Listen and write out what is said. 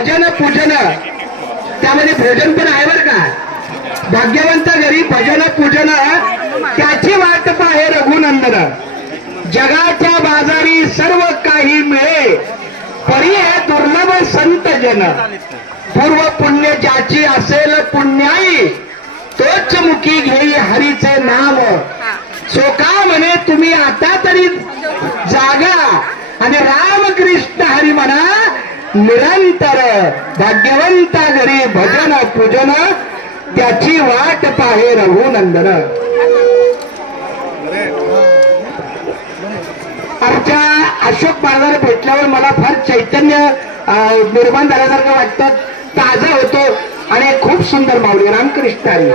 भजन पूजन त्यामध्ये भोजन पण आहे बर का. भाग्यवंत घरी भजन पूजन त्याची वाट पाहे रघुनंदन. जगाच्या बाजारी सर्व काही मिळे परी हे दुर्लभ संत जन. पूर्व पुण्य ज्याची असेल पुण्याई तोच मुखी घेई हरीचे नाम. सोका म्हणे तुम्ही आता तरी जागा आणि रामकृष्ण हरी म्हणा निरंतर. भाग्यवंता घरी भजन पूजन त्याची वाट पाहे रघुनंदन. आमच्या अशोक महाराजांना भेटल्यावर मला फार चैतन्य निर्माण झाल्यासारखं वाटतं, ताजा होतो आणि खूप सुंदर माऊली रामकृष्ण हरी.